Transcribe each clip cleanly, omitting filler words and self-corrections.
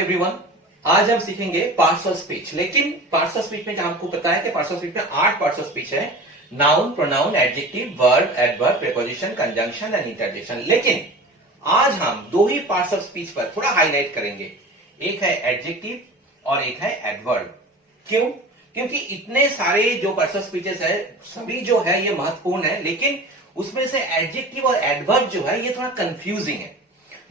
Everyone, आज हम सीखेंगे पार्ट्स ऑफ स्पीच। लेकिन पार्ट्स ऑफ स्पीच में हमको पता है कि पार्ट्स ऑफ स्पीच में 8 पार्ट्स ऑफ स्पीच है। Noun, pronoun, adjective, verb, adverb, preposition, conjunction and interjection. लेकिन आज हम दो ही पार्ट्स ऑफ स्पीच पर थोड़ा हाईलाइट करेंगे, एक है एडजेक्टिव और एक है एडवर्ब। क्यों? क्योंकि इतने सारे जो पार्ट्स ऑफ स्पीचेस है सभी जो है ये महत्वपूर्ण है, लेकिन उसमें से एडजेक्टिव और एडवर्ब जो है ये थोड़ा कंफ्यूजिंग है।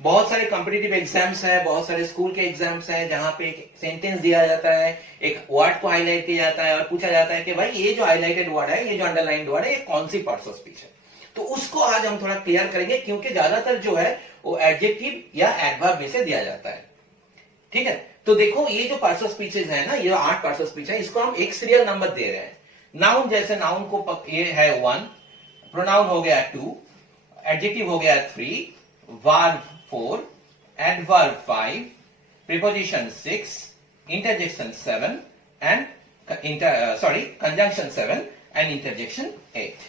बहुत सारे कॉम्पिटिटिव एग्जाम्स है, बहुत सारे स्कूल के एग्जाम्स है जहां पे एक सेंटेंस दिया जाता है, एक वर्ड को हाईलाइट किया जाता है और पूछा जाता है कि भाई ये जो हाईलाइटेड वर्ड है, ये जो अंडरलाइंड वर्ड है, ये कौन सी पार्ट्स ऑफ स्पीच है। तो उसको आज हम थोड़ा क्लियर करेंगे, क्योंकि ज्यादातर जो है वो एडजेक्टिव या एडवर्ब में से दिया जाता है। ठीक है, तो देखो ये जो पार्ट्स ऑफ स्पीचेस है ना, ये 8 पार्ट्स ऑफ स्पीच है, इसको हम एक सीरियल नंबर दे रहे हैं। नाउन, जैसे नाउन को ये है 1, प्रोनाउन हो गया 2, एडजेक्टिव हो गया 3, verb 4, adverb 5, preposition 6, interjection 7 and conjunction 7 and interjection 8.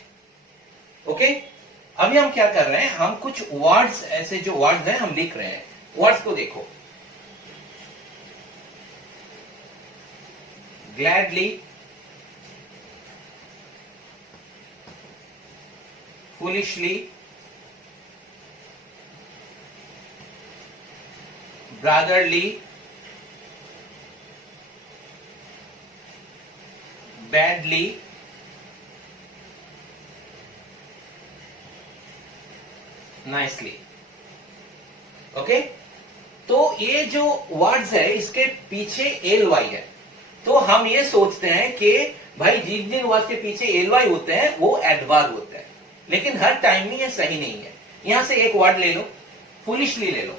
Okay, अभी हम क्या कर रहे हैं, हम कुछ वर्ड्स, ऐसे जो वर्ड्स हैं हम लिख रहे हैं। वर्ड्स को देखो, gladly, foolishly, brotherly, badly, nicely। Okay, तो ये जो वर्ड्स है इसके पीछे एल वाई है, तो हम ये सोचते हैं कि भाई जिन जिन वर्ड्स के पीछे एल वाई होते हैं वो एडवर्ब होते हैं, लेकिन हर टाइम में ये सही नहीं है। यहां से एक वर्ड ले लो, फुलिशली ले लो।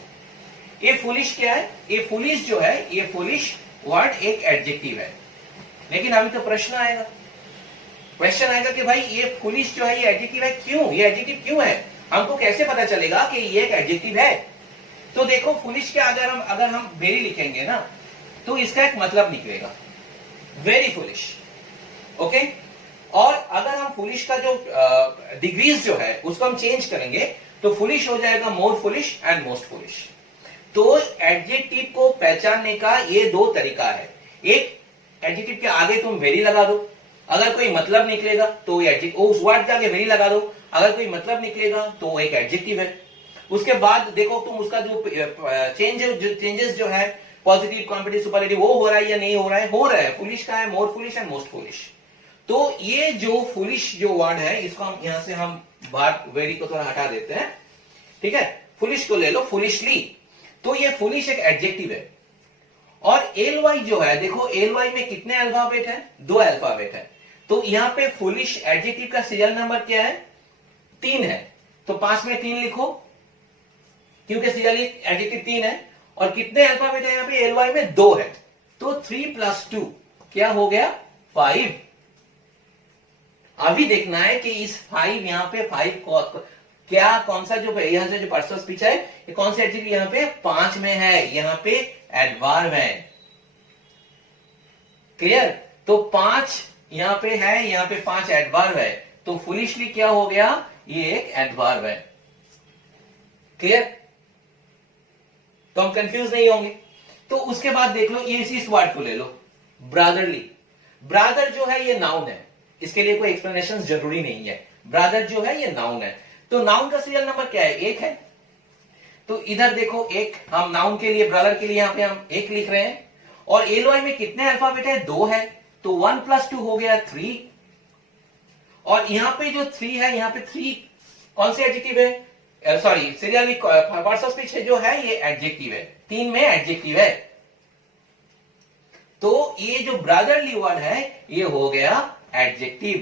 ये फुलिश क्या है? ये फुलिश जो है, ये फुलिश वर्ड एक एडजेक्टिव है। लेकिन अभी तो प्रश्न आएगा, क्वेश्चन आएगा कि भाई ये फुलिश जो है ये एडजेक्टिव है, क्यों? ये एडजेक्टिव क्यों है? हमको कैसे पता चलेगा कि ये एक एडजेक्टिव है? तो देखो, फुलिश के अगर हम वेरी लिखेंगे ना, तो इसका एक मतलब निकलेगा, वेरी फुलिश। ओके, और अगर हम फुलिश का जो डिग्रीज जो है उसको हम चेंज करेंगे तो फुलिश हो जाएगा मोर फुलिश एंड मोस्ट फुलिश। तो एडजेक्टिव को पहचानने का ये दो तरीका है। एक, एडजेक्टिव के आगे तुम वेरी लगा दो, अगर कोई मतलब निकलेगा तो एडजेक्टिव, उस वर्ड के आगे वेरी लगा दो, अगर कोई मतलब निकलेगा तो एक एडजेक्टिव है। उसके बाद देखो तुम उसका जो चेंजेस जो है, पॉजिटिव, कॉम्पिटिटिव, सुपरलेटिव, वो हो रहा है या नहीं हो रहा है? हो रहा है। फुलिश का है मोर फुलिश एंड मोस्ट फुलिश। तो ये जो फुलिश जो वर्ड है इसको हम यहां से हम बार वेरी को थोड़ा हटा देते हैं। ठीक है, फुलिश को ले लो, फुलिशली। तो ये फुलिश एक एडजेक्टिव है। और एल वाई जो है, देखो एल वाई में कितने अल्फाबेट है? 2 अल्फाबेट है। तो यहां पे फुलिश एडजेक्टिव का सीरियल नंबर क्या है? 3 है। तो 5 में 3 लिखो, क्योंकि सीरियल एडजेक्टिव 3 है। और कितने अल्फाबेट है यहां पे? एल वाई में 2 है। तो 3 + 2 क्या हो गया? 5। अभी देखना है कि इस 5 यहां पे 5 को क्या, कौन सा जो यहां से जो पार्ट्स ऑफ स्पीच है, ये कौन सा एडजेक्टिव यहां पे 5 में है? यहां पे एडवर्ब है। क्लियर? तो 5 यहां पे है, यहां पे 5 एडवर्ब है। तो फुलिशली क्या हो गया? ये एक एडवर्ब है। क्लियर? तो हम कंफ्यूज नहीं होंगे। तो उसके बाद देख लो, ये इस वर्ड को ले लो, ब्रदरली। ब्रदर जो है ये नाउन है, इसके लिए कोई एक्सप्लेनेशन जरूरी नहीं है। ब्रदर जो है ये नाउन है। तो नाउन का सीरियल नंबर क्या है? 1 है। तो इधर देखो, 1, हम नाउन के लिए, ब्रदर के लिए यहां पे हम 1 लिख रहे हैं। और एलवाई में कितने अल्फाबेट है? 2 है। तो 1 + 2 हो गया 3। और यहां पे जो 3 है, यहां पे 3 कौन सी एडजेक्टिव है? Sorry, serial parts of speech जो है ये एडजेक्टिव है, 3 में एडजेक्टिव है। तो ये जो ब्रदरली वर्ड है ये हो गया एडजेक्टिव।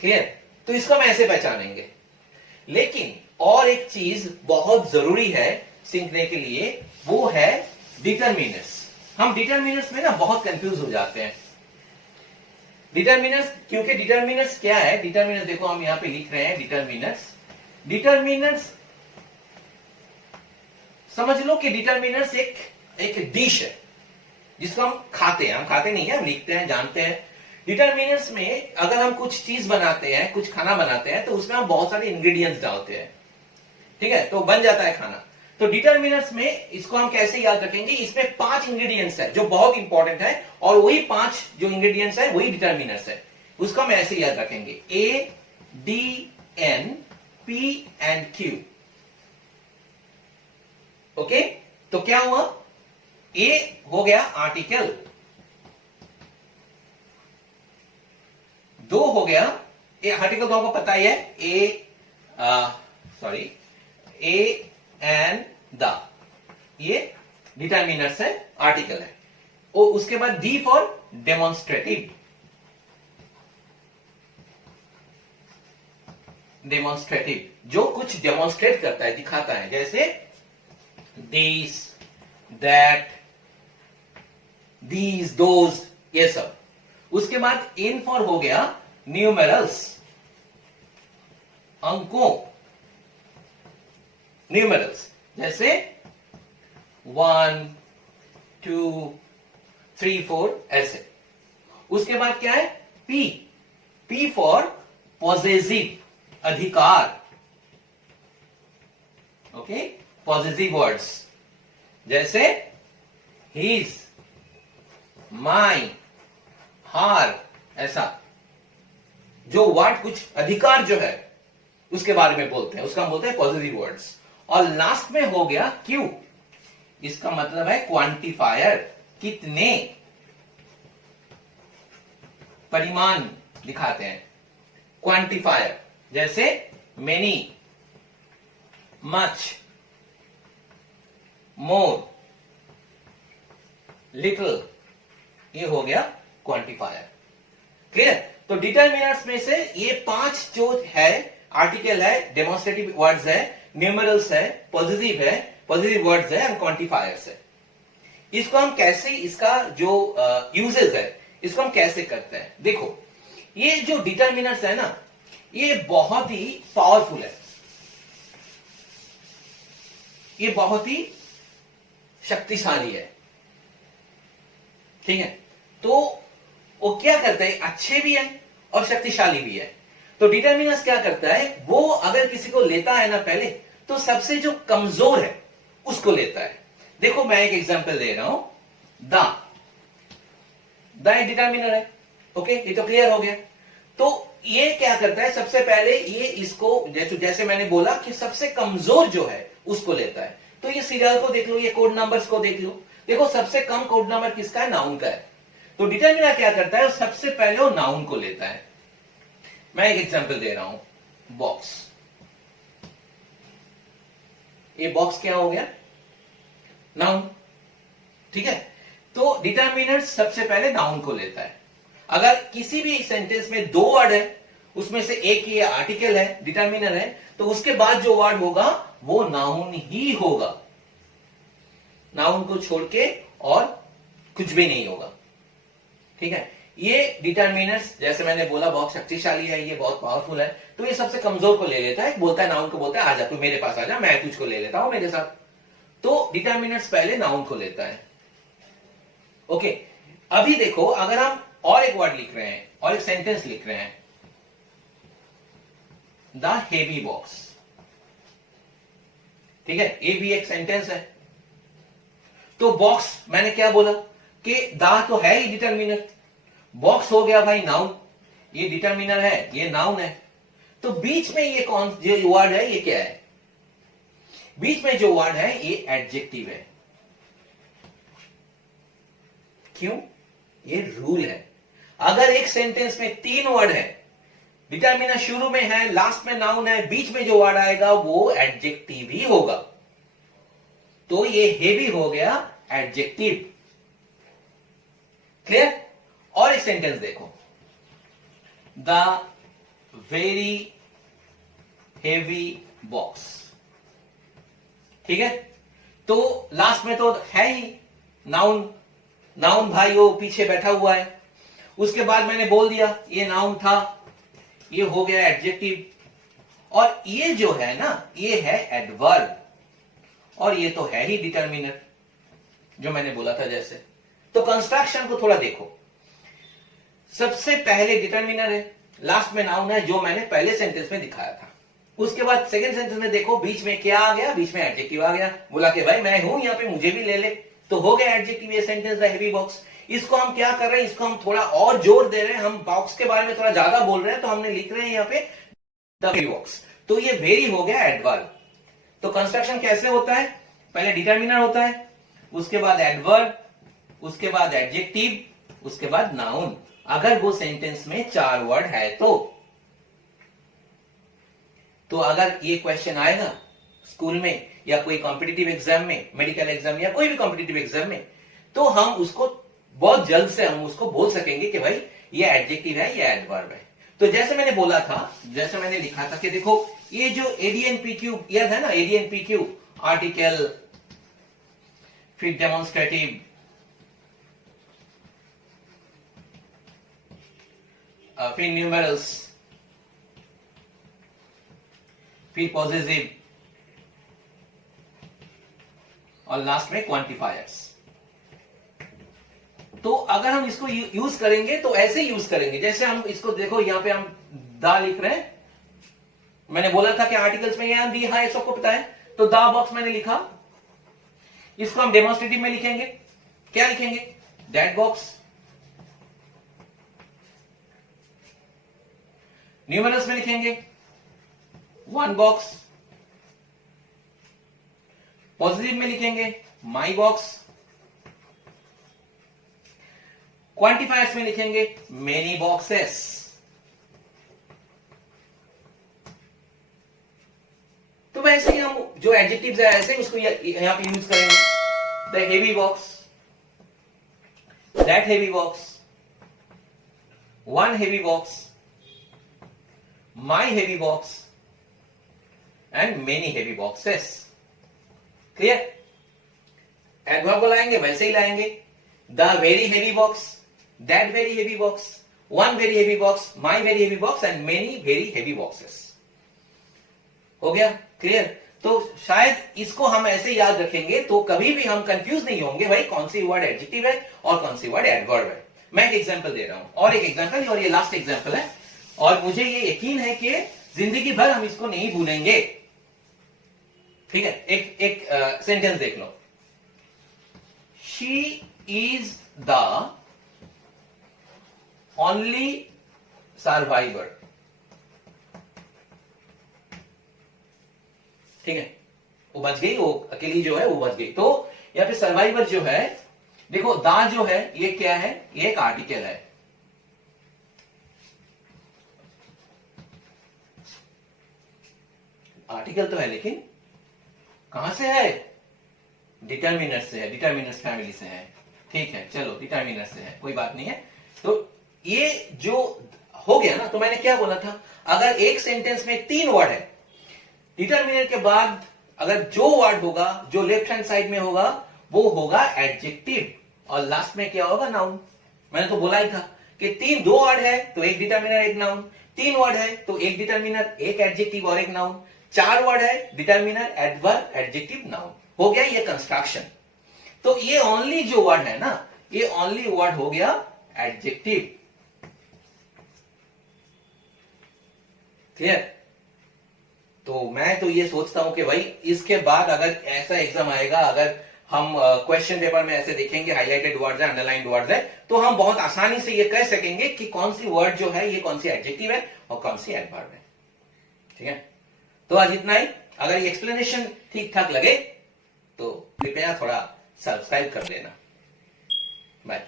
क्लियर? तो इसको हम ऐसे पहचानेंगे। लेकिन और एक चीज बहुत जरूरी है सीखने के लिए, वो है डिटरमिनर्स। हम डिटरमिनर्स में ना बहुत कंफ्यूज हो जाते हैं। डिटरमिनर्स, क्योंकि डिटरमिनर्स क्या है? डिटरमिनर्स देखो हम यहां पे लिख रहे हैं डिटरमिनर्स। डिटरमिनर्स समझ लो कि डिटरमिनर्स एक डिश है जिसको हम खाते हैं। हम खाते नहीं है, हम लिखते हैं, जानते हैं। डिटरमिनर्स में अगर हम कुछ चीज बनाते हैं, कुछ खाना बनाते हैं, तो उसमें हम बहुत सारे इंग्रेडिएंट्स डालते हैं। ठीक है, तो बन जाता है खाना। तो डिटर्मिनर्स में इसको हम कैसे याद रखेंगे, इसमें 5 इंग्रेडिएंट्स है जो बहुत इंपॉर्टेंट है, और वही 5 जो इंग्रेडिएंट्स है वही डिटर्मिनर्स है। उसको हम ऐसे याद रखेंगे, A D N P and Q. Okay, तो क्या हुआ, ए हो गया आर्टिकल, 2 हो गया, ए आर्टिकल तो आपको पता ही है, ए एंड द, ये डिटर्मिनर्स है, आर्टिकल है। और उसके बाद डी फॉर डेमोन्स्ट्रेटिव, डेमोन्स्ट्रेटिव जो कुछ डेमोन्स्ट्रेट करता है, दिखाता है, जैसे दिस, दैट, दीज, दोज, ये सब। उसके बाद इन फॉर हो गया न्यूमेरल्स, अंकों, न्यूमेरल्स, जैसे 1 2 3 4 ऐसे। उसके बाद क्या है, पी, पी फॉर पॉसेसिव, अधिकार। ओके, पॉसेसिव वर्ड्स, जैसे हिज, माई, हार, ऐसा जो वर्ड कुछ अधिकार जो है उसके बारे में बोलते हैं, उसका हम बोलते हैं पॉजिटिव वर्ड्स। और लास्ट में हो गया क्यू, इसका मतलब है क्वांटिफायर, कितने, परिमाण दिखाते हैं, क्वांटिफायर, जैसे मेनी, मच, मोर, लिटिल, ये हो गया क्वांटिफायर। क्लियर? तो डिटर्मिनर्स में से ये 5 जो है, आर्टिकल है, डेमोन्स्ट्रेटिव वर्ड्स है, न्यूमेरल्स है, पॉजिटिव वर्ड्स है और क्वांटिफायर्स है। इसको हम कैसे, इसका जो यूजेस है, इसको हम कैसे करते हैं, देखो ये जो डिटर्मिनर्स है ना, ये बहुत ही पावरफुल है, ये बहुत ही शक्तिशाली है। ठीक है, तो वो क्या करता है, अच्छे भी है और शक्तिशाली भी है। तो डिटर्मिनर्स क्या करता है, वो अगर किसी को लेता है ना पहले, तो सबसे जो कमजोर है उसको लेता है। देखो मैं एक एग्जांपल दे रहा हूं, द एक डिटर्मिनर है। ओके, ये तो क्लियर हो गया। तो ये क्या करता है, सबसे पहले ये इसको, जैसे मैंने बोला कि सबसे कमजोर जो है उसको लेता है। तो ये सीरियल को देख लो, ये कोड नंबर्स को देख लो, देखो सबसे कम कोड नंबर किसका है, नाउन का है। तो डिटर्मिनर क्या करता है, सबसे पहले वो नाउन को लेता है। मैं एक एग्जांपल दे रहा हूं, बॉक्स, ये बॉक्स क्या हो गया, नाउन। ठीक है, तो डिटर्मिनर सबसे पहले नाउन को लेता है। अगर किसी भी सेंटेंस में 2 वर्ड है, उसमें से एक ये आर्टिकल है, डिटर्मिनर है, तो उसके बाद जो वर्ड होगा वो नाउन ही होगा, नाउन को छोड़ के और कुछ भी नहीं होगा। ठीक है, ये डिटर्मिनर्स, जैसे मैंने बोला, बहुत शक्तिशाली है, ये बहुत पावरफुल है। तो ये सबसे कमजोर को ले लेता है, बोलता है, नाउन को बोलता है, आजा तू मेरे पास आजा, मैं तुझको ले लेता हूं मेरे साथ। तो डिटर्मिनर्स पहले नाउन को लेता है। ओके, अभी देखो, अगर हम और एक वर्ड लिख रहे हैं और एक सेंटेंस लिख रहे हैं, द हेवी बॉक्स। ठीक है, ये भी एक सेंटेंस है। तो बॉक्स, मैंने क्या बोला कि द तो है ही डिटर्मिनर, बॉक्स हो गया भाई नाउन, ये डिटर्मिनर है, ये नाउन है। तो बीच में ये कौन जो वर्ड है, ये क्या है, बीच में जो वर्ड है ये एडजेक्टिव है। क्यों, ये रूल है। अगर एक सेंटेंस में 3 वर्ड है, डिटर्मिनर शुरू में है, लास्ट में नाउन है, बीच में जो वर्ड आएगा वो एडजेक्टिव ही होगा। तो ये हेवी हो गया एडजेक्टिव। क्लियर? और एक सेंटेंस देखो, द वेरी हेवी बॉक्स। ठीक है, तो लास्ट में तो है ही नाउन, नाउन भाई वो पीछे बैठा हुआ है। उसके बाद मैंने बोल दिया ये नाउन था, ये हो गया एडजेक्टिव। और ये जो है ना, ये है एडवर्ब, और ये तो है ही डिटर्मिनर, जो मैंने बोला था जैसे। तो कंस्ट्रक्शन को थोड़ा देखो, सबसे पहले डिटर्मिनर है, लास्ट में नाउन है, जो मैंने पहले सेंटेंस में दिखाया था। उसके बाद सेकंड सेंटेंस में देखो बीच में क्या आ गया, बीच में एडजेक्टिव आ गया, बोला कि भाई मैं हूं यहाँ पे, मुझे भी ले ले, तो हो गया एडजेक्टिव ये सेंटेंस द हेवी बॉक्स। इसको हम क्या कर रहे हैं, इसको हम थोड़ा और जोर दे रहे हैं, हम बॉक्स के बारे में थोड़ा ज्यादा बोल रहे हैं, तो हमने लिख रहे हैं यहाँ पे द हेवी बॉक्स। तो ये वेरी हो गया एडवर्ब। तो कंस्ट्रक्शन कैसे होता है, पहले डिटर्मिनर होता है, उसके बाद एडवर्ब, उसके बाद एडजेक्टिव, उसके बाद नाउन, अगर वो सेंटेंस में 4 वर्ड है तो अगर ये क्वेश्चन आएगा स्कूल में या कोई कॉम्पिटिटिव एग्जाम में, मेडिकल एग्जाम या कोई भी कॉम्पिटिटिव एग्जाम में, तो हम उसको बहुत जल्द से हम उसको बोल सकेंगे कि भाई ये एडजेक्टिव है, ये एडवर्ब है। तो जैसे मैंने बोला था, जैसे मैंने लिखा था कि देखो ये जो एडीएनपीक्यू याद है ना, एडीएनपीक्यू आर्टिकल, फिर डेमोन्स्ट्रेटिव, फिर न्यूमेरल्स, फिर पॉजिटिव और लास्ट में क्वांटिफायर्स। तो अगर हम इसको यूज करेंगे तो ऐसे यूज करेंगे, जैसे हम इसको देखो यहां पे हम दा लिख रहे हैं, मैंने बोला था कि आर्टिकल्स में यहां दी है, सबको पता है, तो दा बॉक्स मैंने लिखा, इसको हम डेमोन्स्ट्रेटिव में लिखेंगे, क्या लिखेंगे, दैट बॉक्स। न्यूमेरल्स में लिखेंगे वन बॉक्स, पॉजिटिव में लिखेंगे माई बॉक्स, क्वांटिफायर्स में लिखेंगे मेनी बॉक्सेस। तो वैसे ही हम जो एडजेक्टिव्स है ऐसे उसको यहां पे यूज करेंगे, the heavy box, that heavy box, one heavy box, my heavy box and many heavy boxes. Clear? Adverb को लाएंगे वैसे ही लाएंगे, the very heavy box, that very heavy box, one very heavy box, my very heavy box and many very heavy boxes. हो गया clear? तो शायद इसको हम ऐसे याद रखेंगे तो कभी भी हम कंफ्यूज नहीं होंगे भाई कौन सी वर्ड एडजेक्टिव है और कौन सी वर्ड एडवर्ब है। मैं एक एग्जांपल दे रहा हूं, और एक एग्जांपल, और ये लास्ट एग्जांपल है, और मुझे ये यकीन है कि जिंदगी भर हम इसको नहीं भूलेंगे। ठीक है, एक सेंटेंस देख लो, she is the only survivor. ठीक है, वो बच गई, वो अकेली जो है वो बच गई। तो या फिर सर्वाइवर जो है, देखो दा जो है ये क्या है, ये एक आर्टिकल है, आर्टिकल तो है लेकिन कहां से है, डिटर्मिनर से है, डिटर्मिनर्स फैमिली से है। ठीक है, चलो डिटर्मिनर से है, कोई बात नहीं है। तो ये जो हो गया ना, तो मैंने क्या बोला था, अगर एक सेंटेंस में 3 वर्ड है, डिटर्मिनर के बाद अगर जो वर्ड होगा जो लेफ्ट हैंड साइड में होगा वो होगा एडजेक्टिव, और लास्ट में क्या होगा, नाउन। मैंने तो बोला ही था कि 2 वर्ड है तो एक डिटर्मिनर एक नाउन, 3 वर्ड है तो एक डिटर्मिनर एक एडजेक्टिव और एक नाउन, 4 वर्ड है डिटर्मिनर एडवर्ब एडजेक्टिव नाउन। हो गया ये कंस्ट्रक्शन। तो ये ओनली जो वर्ड है ना, ये ओनली वर्ड हो गया एडजेक्टिव। क्लियर? तो मैं तो ये सोचता हूं कि भाई इसके बाद अगर ऐसा एग्जाम आएगा, अगर हम क्वेश्चन पेपर में ऐसे देखेंगे हाईलाइटेड वर्ड्स है, अंडरलाइंड वर्ड्स है, तो हम बहुत आसानी से ये कह सकेंगे कि कौन सी वर्ड जो है ये कौन सी एडजेक्टिव है और कौन सी एडवर्ब है। ठीक है, तो आज इतना ही। अगर ये एक्सप्लेनेशन ठीक ठाक लगे तो कृपया थोड़ा सब्सक्राइब कर देना। बाय।